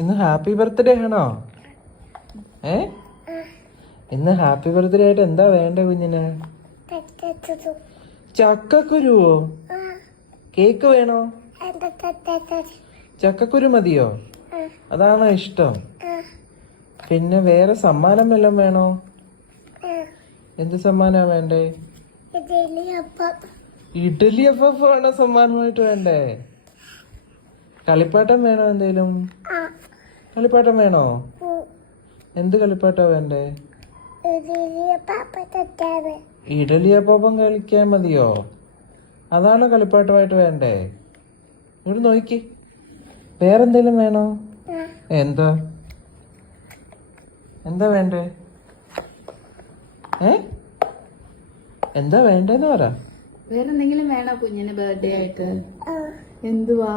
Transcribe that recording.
ഇന്ന് happy birthday ആണോ? ഏ ഇന്ന് ഹാപ്പി ബർത്ത്ഡേ ആയിട്ട് എന്താ വേണ്ടേ കുഞ്ഞിന്? ചക്കക്കുരുവോ? കേക്ക് വേണോ? ചക്കക്കുരു മതിയോ? അതാണോ ഇഷ്ടം? പിന്നെ വേറെ സമ്മാനം വല്ലതും വേണോ? എന്ത് സമ്മാനാ വേണ്ടേ? ഇഡലി അപ്പാണ് സമ്മാനമായിട്ട് വേണ്ടേ? കളിപ്പാട്ടം വേണോ? എന്തേലും കളിപ്പാട്ടം വേണോ? എന്ത് കളിപ്പാട്ടാ വേണ്ടേ? ഇഡലി അപ്പം കളിക്കാൻ മതിയോ? അതാണോ കളിപ്പാട്ടമായിട്ട് വേണ്ടേ? ഇവിടെ നോക്കി. വേറെന്തേലും വേണോ? എന്താ എന്താ വേണ്ടേ? എന്താ വേണ്ടെന്ന് പറ. വേറെന്തെങ്കിലും വേണോ കുഞ്ഞിന് ബർത്ത്ഡേ ആയിട്ട്? എന്തുവാ?